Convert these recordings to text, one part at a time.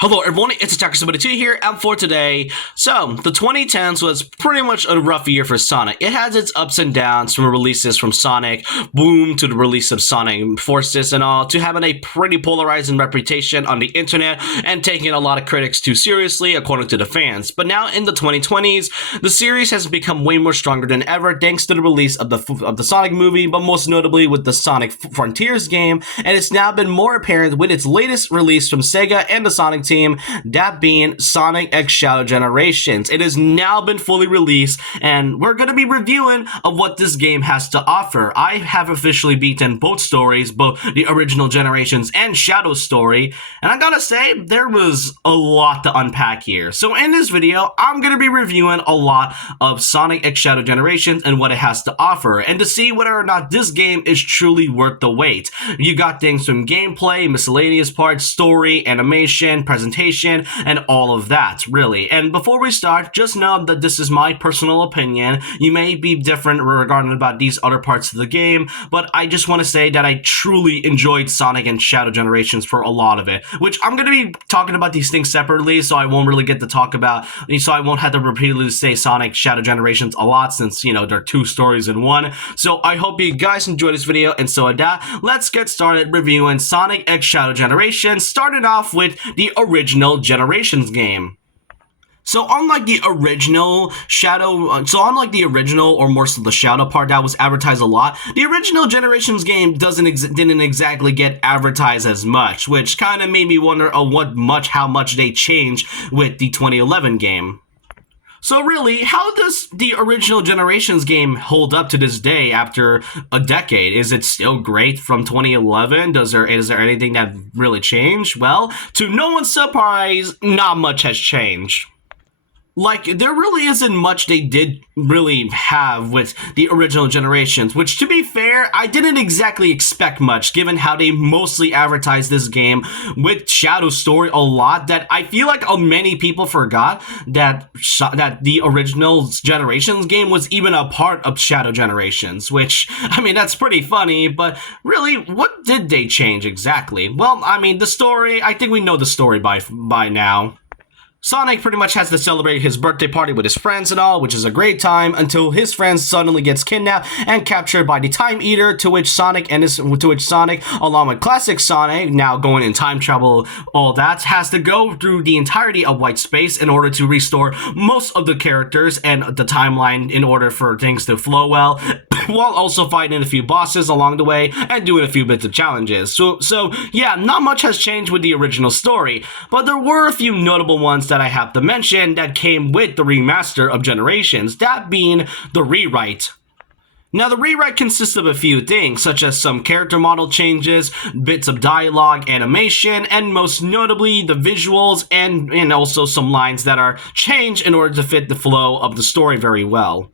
Hello everyone, it's Attacker72 here, and for today, the 2010s was pretty much a rough year for Sonic. It has its ups and downs from releases from Sonic Boom to the release of Sonic Forces and all, to having a pretty polarizing reputation on the internet and taking a lot of critics too seriously according to the fans. But now in the 2020s, the series has become way more stronger than ever thanks to the release of the Sonic movie, but most notably with the Sonic Frontiers game, and it's now been more apparent with its latest release from Sega and the Sonic team, that being Sonic X Shadow Generations. It has now been fully released, and we're going to be reviewing of what this game has to offer. I have officially beaten both stories, both the original Generations and Shadow story, and I gotta say, there was a lot to unpack here. So in this video, I'm going to be reviewing a lot of Sonic X Shadow Generations and what it has to offer, and to see whether or not this game is truly worth the wait. You got things from gameplay, miscellaneous parts, story, animation, presentation, and all of that, really. And before we start, just know that this is my personal opinion. You may be different regarding about these other parts of the game, but I just want to say that I truly enjoyed Sonic and Shadow Generations for a lot of it, which I'm going to be talking about these things separately, so I won't really get to talk about, so I won't have to repeatedly say Sonic Shadow Generations a lot, since, you know, they're two stories in one. So I hope you guys enjoyed this video, and so with that, let's get started reviewing Sonic X Shadow Generations, starting off with the original Generations game. So unlike the original or more so the Shadow part that was advertised a lot, the original Generations game didn't exactly get advertised as much, which kind of made me wonder how much they changed with the 2011 game. So really, how does the original Generations game hold up to this day after a decade? Is it still great from 2011? Is there anything that really changed? Well, to no one's surprise, not much has changed. Like, there really isn't much they did really have with the original Generations, which, to be fair, I didn't exactly expect much, given how they mostly advertised this game with Shadow Story a lot, that I feel like many people forgot that the original Generations game was even a part of Shadow Generations, which, I mean, that's pretty funny, but really, what did they change exactly? Well, I mean, the story, I think we know the story by now. Sonic pretty much has to celebrate his birthday party with his friends and all, which is a great time, until his friend suddenly gets kidnapped and captured by the Time Eater, to which Sonic, along with classic Sonic, now going in time travel, all that, has to go through the entirety of White Space in order to restore most of the characters and the timeline in order for things to flow well, while also fighting a few bosses along the way and doing a few bits of challenges. So yeah, not much has changed with the original story, but there were a few notable ones that I have to mention that came with the remaster of Generations, that being the rewrite. Now, the rewrite consists of a few things, such as some character model changes, bits of dialogue, animation, and most notably the visuals, and also some lines that are changed in order to fit the flow of the story very well.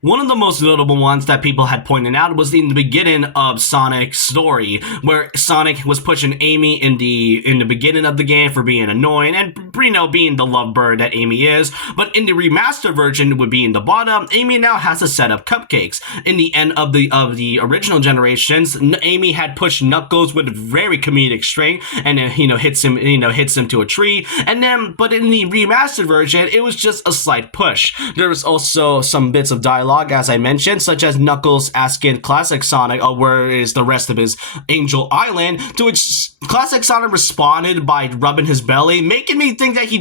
One of the most notable ones that people had pointed out was in the beginning of Sonic's story, where Sonic was pushing Amy in the beginning of the game for being annoying and, you know, being the lovebird that Amy is. But in the remastered version, would be in the bottom, Amy now has to set up cupcakes. In the end of the original Generations, Amy had pushed Knuckles with very comedic strength, and then, hits him to a tree. And then, but in the remastered version, it was just a slight push. There was also some bits of dialogue, as I mentioned, such as Knuckles asking Classic Sonic, where is the rest of his Angel Island, to which Classic Sonic responded by rubbing his belly, making us think that he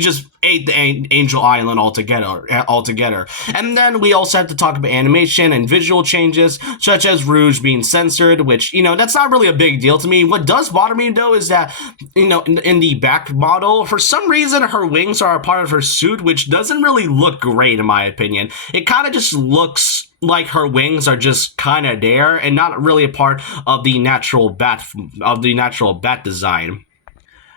just ate the Angel Island altogether. And then we also have to talk about animation and visual changes, such as Rouge being censored, which, that's not really a big deal to me. What does bother me, though, is that, in the back model, for some reason, her wings are a part of her suit, which doesn't really look great, in my opinion. It kind of just looks like her wings are just kind of there and not really a part of the natural bat design.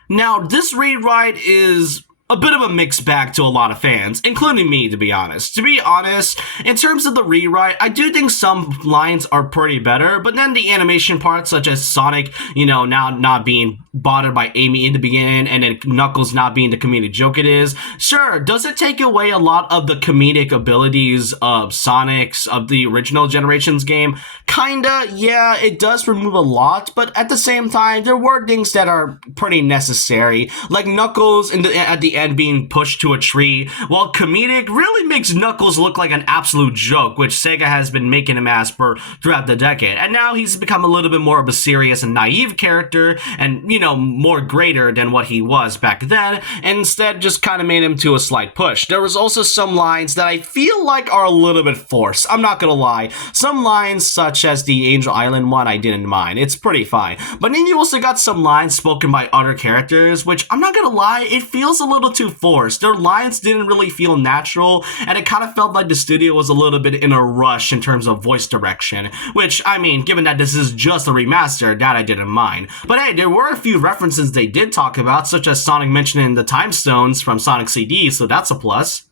Now, this rewrite is a bit of a mixed bag to a lot of fans, including me, to be honest. To be honest, in terms of the rewrite, I do think some lines are pretty better, but then the animation parts, such as Sonic, now not being bothered by Amy in the beginning, and then Knuckles not being the comedic joke it is. Sure, does it take away a lot of the comedic abilities of Sonic's, of the original Generations game? Kinda, yeah, it does remove a lot, but at the same time, there were things that are pretty necessary, like Knuckles at the end being pushed to a tree, while comedic really makes Knuckles look like an absolute joke, which Sega has been making him as for throughout the decade. And now he's become a little bit more of a serious and naive character, and, you know, more greater than what he was back then, and instead just kind of made him to a slight push. There was also some lines that I feel like are a little bit forced. I'm not gonna lie. Some lines, such as the Angel Island one, I didn't mind. It's pretty fine. But then you also got some lines spoken by other characters, which I'm not gonna lie, it feels a little too forced. Their lines didn't really feel natural, and it kind of felt like the studio was a little bit in a rush in terms of voice direction, which, I mean, given that this is just a remaster, that I didn't mind. But hey, there were a few references they did talk about, such as Sonic mentioning the Time Stones from Sonic CD, so that's a plus.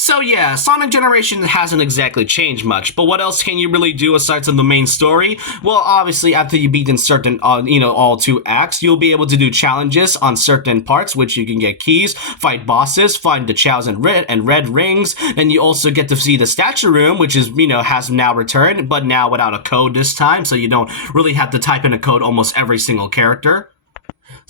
So yeah, Sonic Generation hasn't exactly changed much, but what else can you really do aside from the main story? Well, obviously, after you beat in certain, all 2 acts, you'll be able to do challenges on certain parts, which you can get keys, fight bosses, find the Chows and red rings, then you also get to see the Statue Room, which is, has now returned, but now without a code this time, so you don't really have to type in a code almost every single character.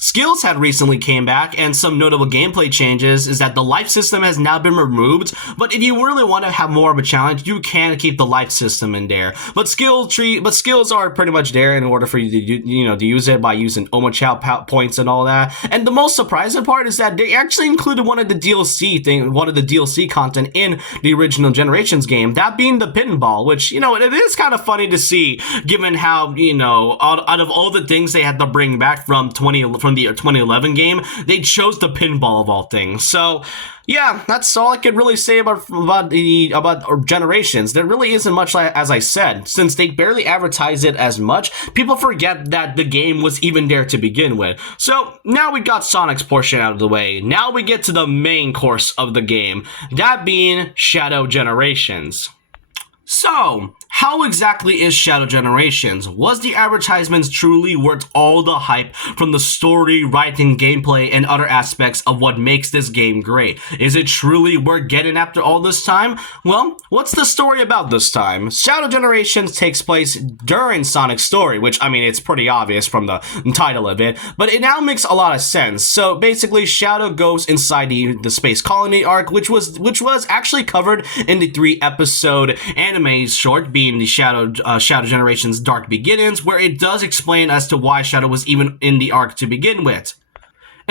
Skills had recently came back, and some notable gameplay changes is that the life system has now been removed, but if you really want to have more of a challenge, you can keep the life system in there. But skills are pretty much there in order for you to, to use it by using Omochao points and all that. And the most surprising part is that they actually included one of the DLC content in the original Generations game, that being the pinball, which, it is kind of funny to see, given how, out of all the things they had to bring back from the 2011 game, they chose the pinball of all things. So yeah, that's all I could really say about Generations. There really isn't much, as I said. Since they barely advertise it as much, people forget that the game was even there to begin with. So now we got Sonic's portion out of the way. Now we get to the main course of the game, that being Shadow Generations. So, how exactly is Shadow Generations? Was the advertisements truly worth all the hype from the story, writing, gameplay, and other aspects of what makes this game great? Is it truly worth getting after all this time? Well, what's the story about this time? Shadow Generations takes place during Sonic's story, which, it's pretty obvious from the title of it, but it now makes a lot of sense. So basically, Shadow goes inside the Space Colony arc, which was actually covered in the 3-episode anime short, being the Shadow Generations Dark Beginnings, where it does explain as to why Shadow was even in the arc to begin with.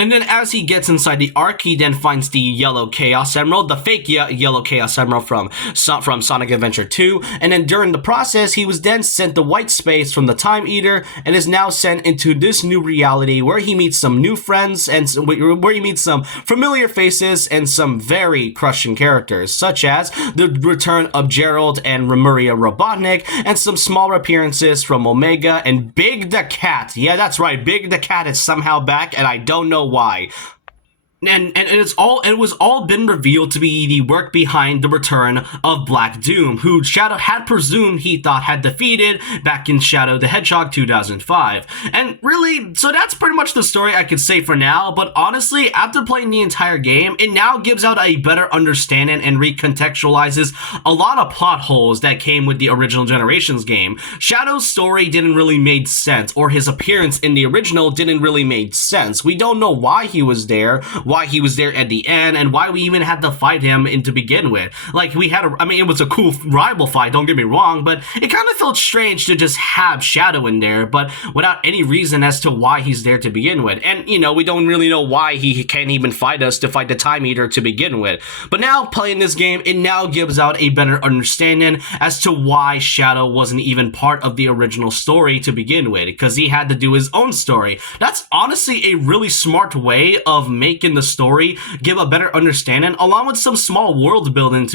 And then as he gets inside the arc, he then finds the Yellow Chaos Emerald, the fake Yellow Chaos Emerald from Sonic Adventure 2. And then during the process, he was then sent to White Space from the Time Eater, and is now sent into this new reality where he meets some new friends, and where he meets some familiar faces and some very crushing characters, such as the return of Gerald and Remuria Robotnik, and some smaller appearances from Omega and Big the Cat. Yeah, that's right, Big the Cat is somehow back, and I don't know why. And it was all been revealed to be the work behind the return of Black Doom, who Shadow had presumed he thought had defeated back in Shadow the Hedgehog 2005. And really, so that's pretty much the story I could say for now, but honestly, after playing the entire game, it now gives out a better understanding and recontextualizes a lot of plot holes that came with the original Generations game. Shadow's story didn't really make sense, or his appearance in the original didn't really make sense. We don't know why he was there, why he was there at the end, and why we even had to fight him to begin with. Like, it was a cool rival fight, don't get me wrong, but it kind of felt strange to just have Shadow in there, but without any reason as to why he's there to begin with. And, we don't really know why he can't even fight us to fight the Time Eater to begin with. But now, playing this game, it now gives out a better understanding as to why Shadow wasn't even part of the original story to begin with, because he had to do his own story. That's honestly a really smart way of making the story give a better understanding, along with some small world building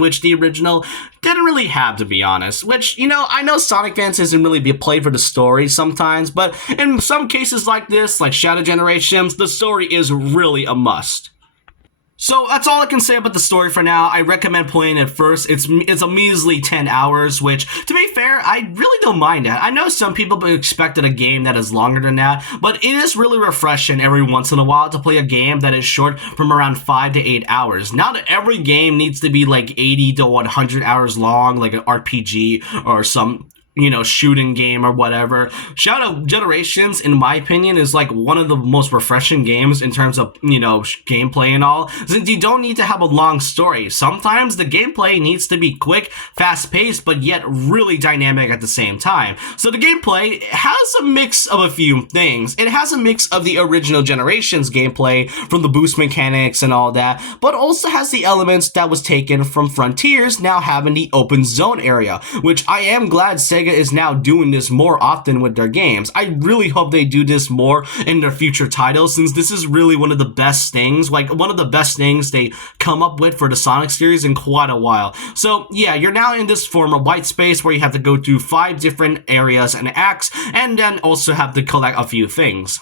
which the original didn't really have, to be honest. Which, I know Sonic fans isn't really be played for the story sometimes, but in some cases like this, like Shadow Generations, the story is really a must. So that's all I can say about the story for now. I recommend playing it first. It's a measly 10 hours, which, to be fair, I really don't mind that. I know some people expected a game that is longer than that, but it is really refreshing every once in a while to play a game that is short from around 5 to 8 hours. Not every game needs to be like 80 to 100 hours long, like an RPG or some shooting game or whatever. Shadow Generations, in my opinion, is like one of the most refreshing games in terms of, gameplay and all, since you don't need to have a long story. Sometimes the gameplay needs to be quick, fast-paced, but yet really dynamic at the same time. So the gameplay has a mix of a few things. It has a mix of the original Generations gameplay from the boost mechanics and all that, but also has the elements that was taken from Frontiers now having the open zone area, which I am glad Sega is now doing this more often with their games. I really hope they do this more in their future titles, since this is really one of the best things, they come up with for the Sonic series in quite a while. So yeah, you're now in this form of white space where you have to go through 5 different areas and acts, and then also have to collect a few things.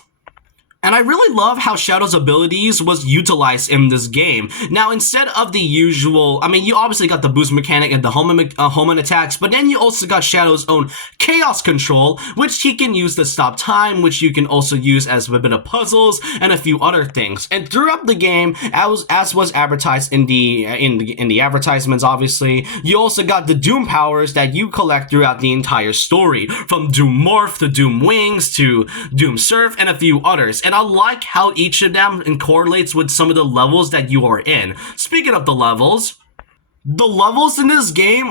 And I really love how Shadow's abilities was utilized in this game. Now, instead of the usual, you obviously got the boost mechanic and the Homan attacks, but then you also got Shadow's own chaos control, which he can use to stop time, which you can also use as a bit of puzzles and a few other things. And throughout the game, as was advertised in the advertisements, obviously, you also got the Doom powers that you collect throughout the entire story, from Doom Morph to Doom Wings to Doom Surf and a few others. And I like how each of them correlates with some of the levels that you are in. Speaking of the levels in this game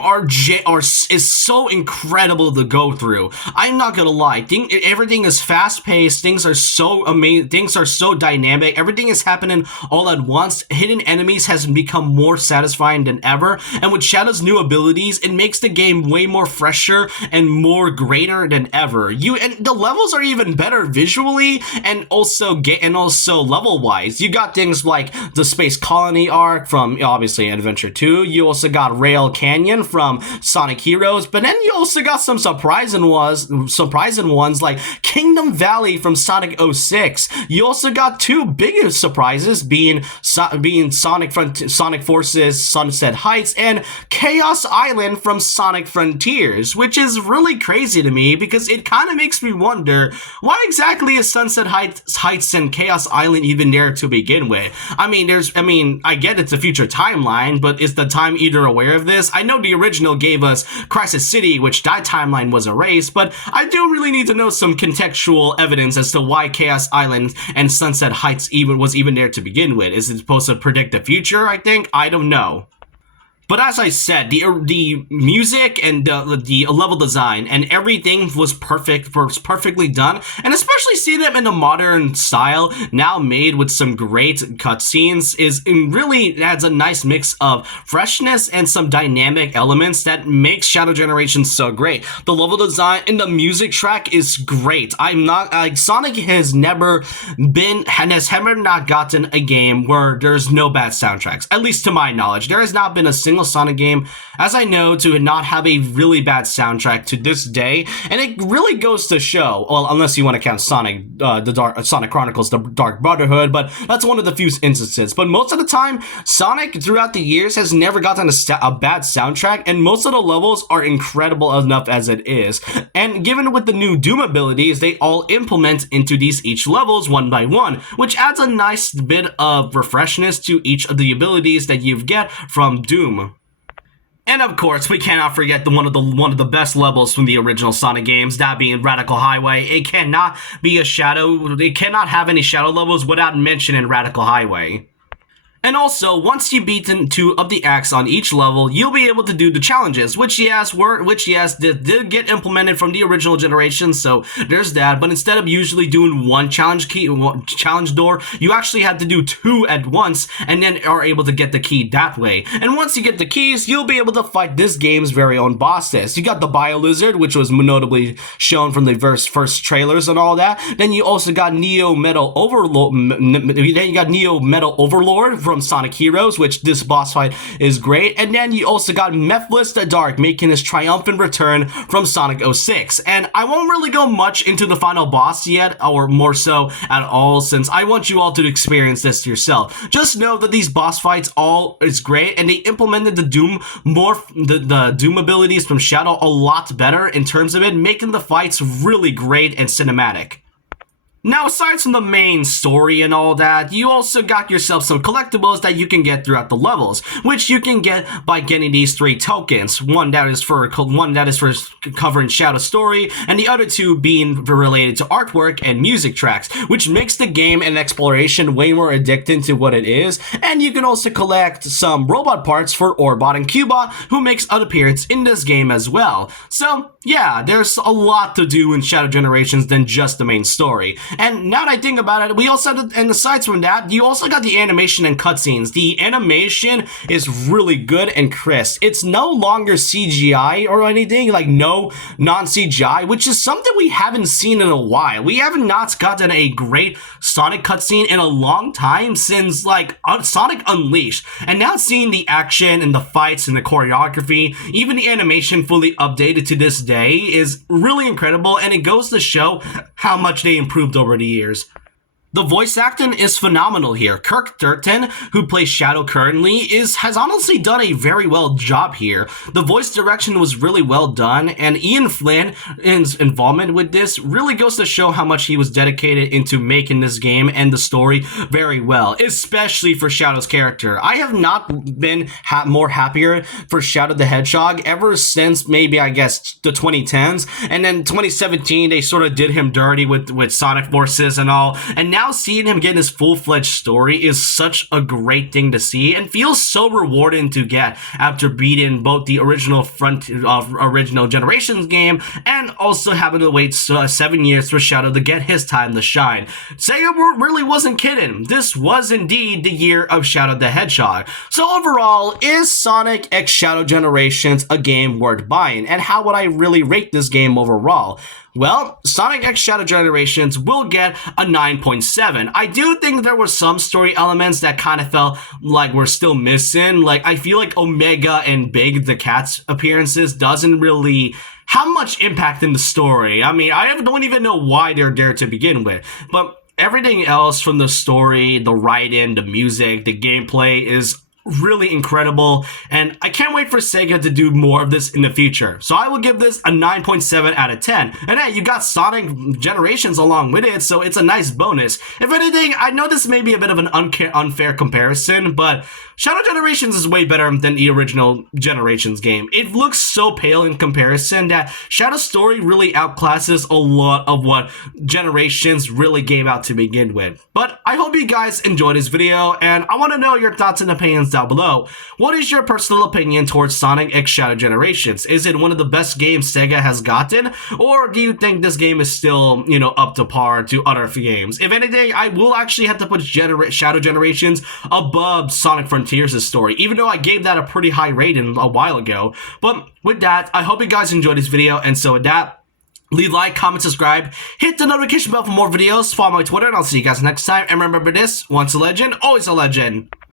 is so incredible to go through. I'm not gonna lie. Everything is fast-paced. Things are so amazing. Things are so dynamic. Everything is happening all at once. Hidden enemies has become more satisfying than ever. And with Shadow's new abilities, it makes the game way more fresher and more greater than ever. And the levels are even better visually and also level-wise. You got things like the Space Colony arc from obviously Adventure 2. You also got Rail Canyon from Sonic Heroes, but then you also got some surprising ones like Kingdom Valley from Sonic 06. You also got 2 biggest surprises being Sonic Forces Sunset Heights and Chaos Island from Sonic Frontiers, which is really crazy to me because it kind of makes me wonder, why exactly is Sunset Heights and Chaos Island even there to begin with? I get it's a future timeline, but is the time either aware of this? I know the original gave us Crisis City, which that timeline was erased, but I do really need to know some contextual evidence as to why Chaos Island and Sunset Heights was even there to begin with. Is it supposed to predict the future, I think? I don't know. But as I said, the music and the level design and everything was perfectly done, and especially seeing them in the modern style, now made with some great cutscenes, really adds a nice mix of freshness and some dynamic elements that makes Shadow Generations so great. The level design and the music track is great. Sonic has never not gotten a game where there's no bad soundtracks, at least to my knowledge. There has not been a single Sonic game, as I know, to not have a really bad soundtrack to this day, and it really goes to show, well, unless you want to count Sonic Chronicles, The Dark Brotherhood, but that's one of the few instances. But most of the time, Sonic, throughout the years, has never gotten a bad soundtrack, and most of the levels are incredible enough as it is. And given with the new Doom abilities, they all implement into each levels one by one, which adds a nice bit of refreshness to each of the abilities that you get from Doom. And of course, we cannot forget one of the best levels from the original Sonic games, that being Radical Highway. It cannot have any Shadow levels without mentioning Radical Highway. And also, once you beat 2 of the acts on each level, you'll be able to do the challenges, which did get implemented from the original generation, so there's that. But instead of usually doing one challenge door, you actually have to do 2 at once, and then are able to get the key that way. And once you get the keys, you'll be able to fight this game's very own bosses. You got the Bio-Lizard, which was notably shown from the first trailers and all that. Then you also got Neo Metal Overlord from from Sonic Heroes, which this boss fight is great. And then you also got Mephiles the Dark making his triumphant return from Sonic 06. And I won't really go much into the final boss yet, or more so at all, since I want you all to experience this yourself. Just know that these boss fights all is great, and they implemented the Doom the Doom abilities from Shadow a lot better in terms of it, making the fights really great and cinematic. Now, aside from the main story and all that, you also got yourself some collectibles that you can get throughout the levels, which you can get by getting these 3 tokens. One that is for covering Shadow story, and the other 2 being related to artwork and music tracks, which makes the game and exploration way more addicting to what it is. And you can also collect some robot parts for Orbot and Cubot, who makes an appearance in this game as well. So yeah, there's a lot to do in Shadow Generations than just the main story. And now that I think about it, we also had, and aside from that, you also got the animation and cutscenes. The animation is really good and crisp. It's no longer CGI or anything, like no non-CGI, which is something we haven't seen in a while. We have not gotten a great Sonic cutscene in a long time since like Sonic Unleashed. And now seeing the action and the fights and the choreography, even the animation fully updated to this day is really incredible, and it goes to show how much they improved over the years. The voice acting is phenomenal here. Kirk Durton, who plays Shadow currently, has honestly done a very well job here. The voice direction was really well done, and Ian Flynn's involvement with this really goes to show how much he was dedicated into making this game and the story very well, especially for Shadow's character. I have not been more happier for Shadow the Hedgehog ever since maybe, I guess, the 2010s, and then 2017 they sort of did him dirty with Sonic Forces and all, and now seeing him get his full-fledged story is such a great thing to see, and feels so rewarding to get after beating both the original original Generations game and also having to wait 7 years for Shadow to get his time to shine. Sega really wasn't kidding. This was indeed the year of Shadow the Hedgehog. So overall, is Sonic X Shadow Generations a game worth buying, and how would I really rate this game overall? Well, Sonic X Shadow Generations will get a 9.7. I do think there were some story elements that kind of felt like we're still missing. Like, I feel like Omega and Big the Cat's appearances doesn't really have much impact in the story. I mean, I don't even know why they're there to begin with. But everything else from the story, the writing, the music, the gameplay is really incredible, and I can't wait for Sega to do more of this in the future. So I will give this a 9.7 out of 10. And hey, you got Sonic Generations along with it, so it's a nice bonus. If anything, I know this may be a bit of an unfair comparison, but Shadow Generations is way better than the original Generations game. It looks so pale in comparison that Shadow's story really outclasses a lot of what Generations really gave out to begin with. But I hope you guys enjoyed this video, and I want to know your thoughts and opinions down below. What is your personal opinion towards Sonic X Shadow Generations? Is it one of the best games Sega has gotten, or do you think this game is still, up to par to other games? If anything, I will actually have to put Shadow Generations above Sonic Frontiers' story, even though I gave that a pretty high rating a while ago. But with that, I hope you guys enjoyed this video, and so with that, leave a like, comment, subscribe, hit the notification bell for more videos, follow my Twitter, and I'll see you guys next time. And remember this, once a legend, always a legend.